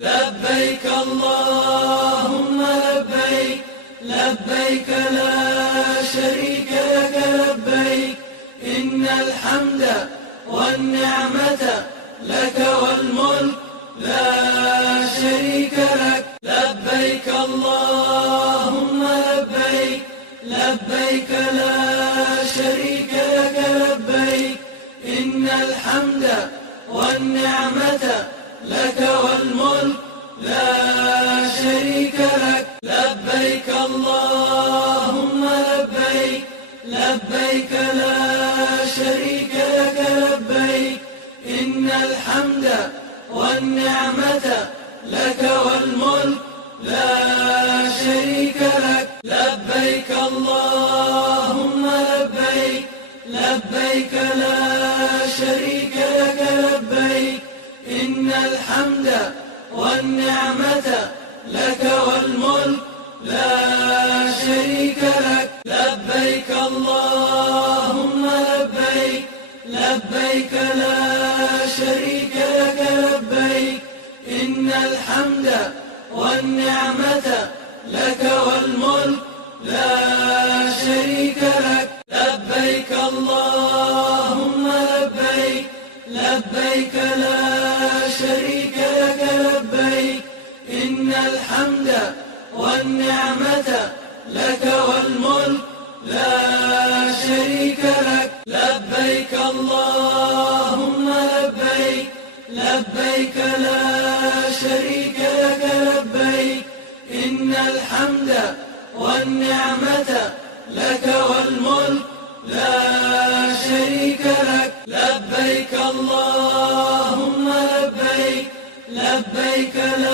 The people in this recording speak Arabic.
لبيك اللهم لبيك، لبيك لا شريك لك لبيك، إن الحمد والنعمة لك والملك لا شريك لك. لبيك اللهم لبيك، لبيك لا شريك لك لبيك، إن الحمد والنعمة لك والملك لا شريك لك. لبيك اللهم لبيك، لبيك لا شريك لك لبيك، إن الحمد والنعمة لك والملك لا شريك لك. لبيك اللهم لبيك، لبيك لا شريك لك لبيك، إن الحمد والنعمة لك والملك لا شريك لك. لبيك اللهم لبيك، لبيك لا شريك لك لبيك، إن الحمد والنعمة لك والملك لا شريك لك. لبيك اللهم لبيك، لبيك لا شريك لك لبيك، إن الحمد والنعمة لك والملك لا شريك لك. لبيك اللهم لبيك، لبيك لا شريك لك لبيك، إن الحمد والنعمة لك والملك لا شريك لك. لبيك اللهم لبيك، لبيك لا